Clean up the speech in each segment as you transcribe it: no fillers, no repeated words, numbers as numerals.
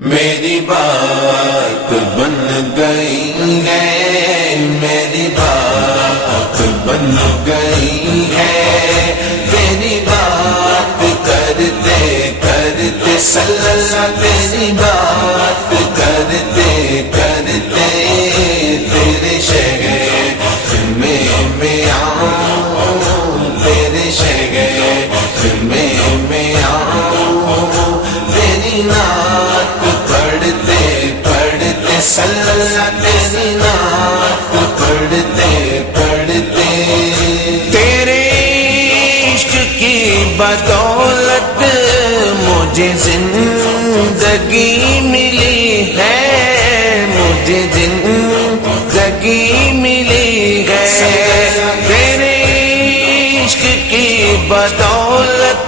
میری بات بن گئی ہے، میری بات بن گئی ہے، تیری بات کرتے کرتے صلی اللہ، تیری بات کرتے کرتے تیرے شہر میں آؤں، تیرے شہر میں آؤں، تیری نعت پڑھتے پڑھتے صلی اللہ، تیری نعت پڑھتے پڑھتے تیرے عشق کی بدولت مجھے زندگی ملی ہے، مجھے زندگی ملی ہے، تیرے عشق کی بدولت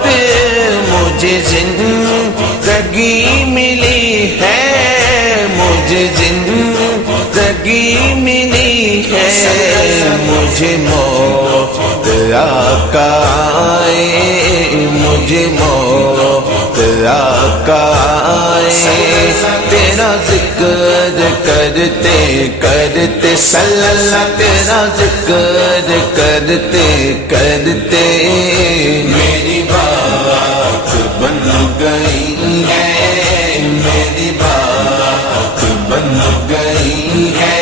مجھے زندگی ملی ہے، مجھے زندگی ملی ہے، مجھے موت آقا آئے، مجھے موت آقا آئے، تیرا ذکر کرتے کرتے صلی اللہ، تیرا ذکر کرتے کرتے میری بات بن گئی ہے، میری بات بن گئی ہے،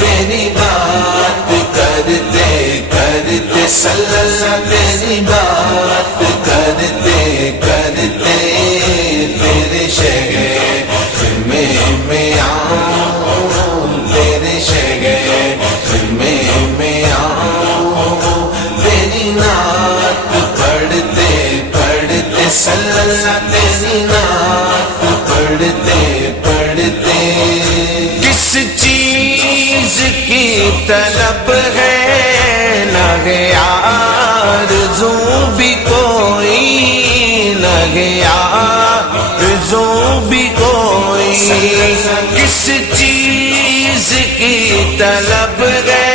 تیری بات کرتے کرتے صلی اللہ، تیری بات کرتے کرتے تیرے شہر میں آؤں، تیرے شہر میں آؤں، تیری نعت پڑھتے پڑھتے صلی اللہ، تیری نعت پڑھتے پڑھتے کس چیز کی طلب ہے، نہ ہے آرزو بھی کوئی، نہ ہے آرزو بھی کوئی، کس چیز کی طلب ہے،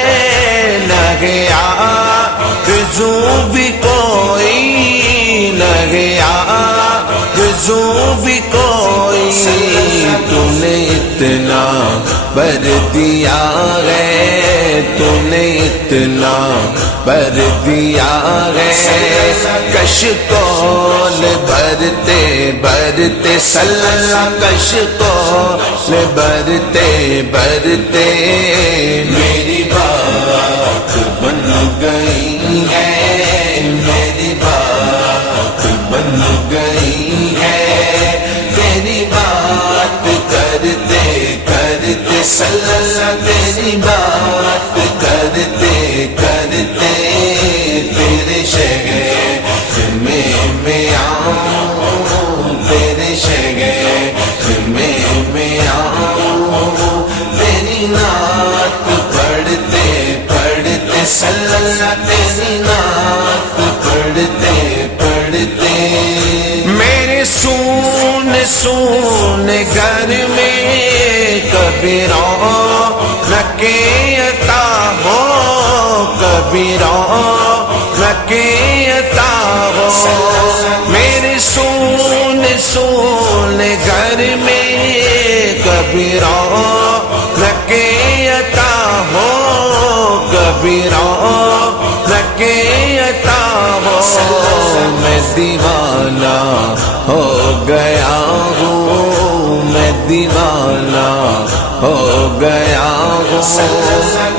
نہ ہے آرزو بھی کوئی، نہ ہے آرزو بھی کوئی، تو نے اتنا بر دیا ہے، تو نے اتنا بر دیا ہے، کش کول بھرتے بھرتے صلی اللہ، کش کول بھرتے بھرتے میری بات بن گئی ہے، میری بات بن گئی ہے، تیری بات کرتے کرتے صلی اللہ، تیری بات کرتے کرتے تیرے شہر میں آؤں، تیرے شہر میں آؤں، تیری نعت پڑھتے پڑھتے صلی اللہ، تیری نعت پڑھتے پڑھتے میرے سون سون گھر میں کبھی رونق عطا ہو، کبھی رونق عطا ہو، میرے سون سون گھر میں کبھی رونق عطا ہو، کبھی رونق عطا ہو، میں دیوانہ ہو گیا ہوں، میں دیوانہ ہو گیا ہوں،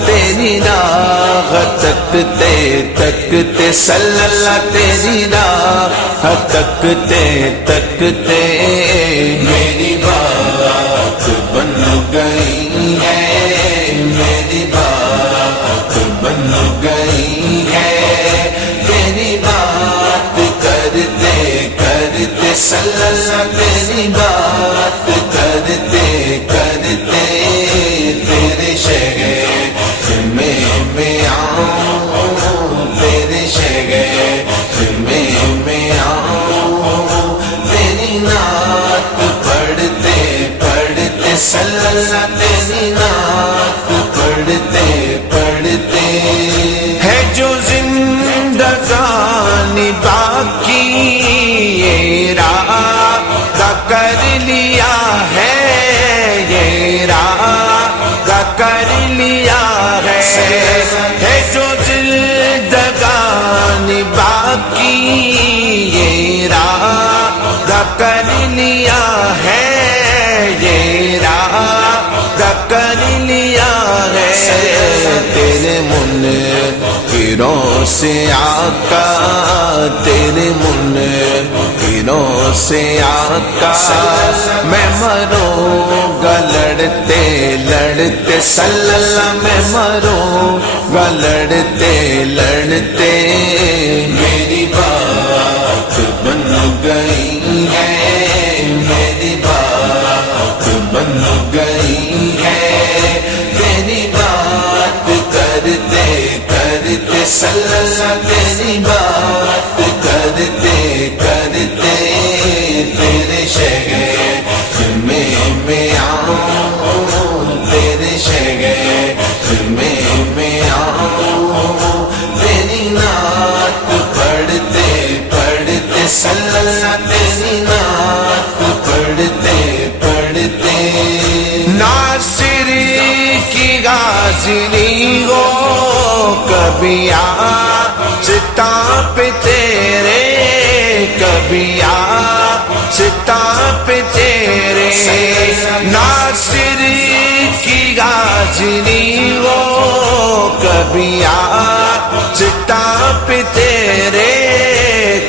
تیری راہ تکتے تکتے صلی اللہ، تیری راہ تکتے تکتے میری بات بن گئی ہے، میری بات بن گئی ہے، تیری بات کرتے کرتے صلی اللہ، تیری بات کرتے کرتے تیرے شہر میں آؤں، تیرے شہر میں آؤں، تیری نعت پڑھتے پڑھتے صلی اللہ، تیری نعت پڑھتے پڑھتے ہے جو زندگانی باقی یہ راہ کر لیا ہے، یہ ارادہ کر لیا ہے جو زندگانی باقی، یہ ارادہ کر لیا ہے، یہ ارادہ کر لیا ہے، تیرے منکروں سے آقا، تیرے منکروں سے آقا میں مروں گا لڑتے لڑتے، صلی اللہ میں مروں گا لڑتے لڑتے، میری بات بن گئی ہے، میری بات بن گئی ہے، تیری بات کرتے کرتے، صلی اللہ تیری بات کرتے کرتے، تیرے شہر میں آؤں، تیرے شہر میں آؤں، تیری نعت پڑھتے پڑھتے، صلی اللہ تیری نعت پڑھتے پڑھتے، ناصر کی غازلی ہو کبھی آستا پہ تیرے، کبھی آستا پہ تیرے، ناصر کی غازلی ہو کبھی آستا پہ تیرے،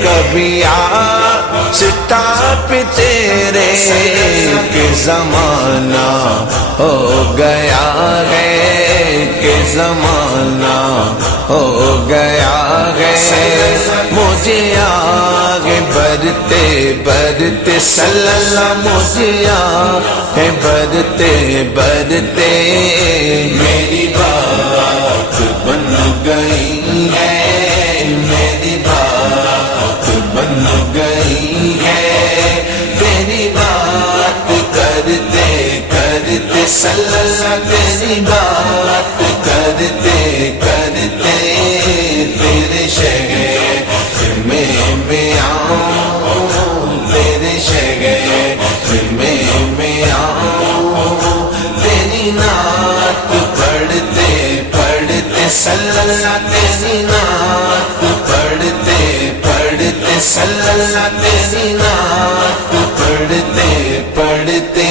کبھی آستا پہ تیرے، کہ زمانہ ہو گیا ہے، کہ زمانہ ہو گیا ہے، مجھے آگے بڑھتے بڑھتے، صلی اللہ مجھے آگے بڑھتے بڑھتے، میری بات بن گئی ہے، میری بات بن گئی ہے، تیری بات کرتے کرتے، صلی اللہ تیری بات کرتے کرتے، تیرے شہر میں آؤں، تیرے شہر میں آؤں، تیری نعت پڑھتے پڑھتے، صلی اللہ تیری نعت پڑھتے پڑھتے، صلی اللہ تیری نعت پڑھتے پڑھتے۔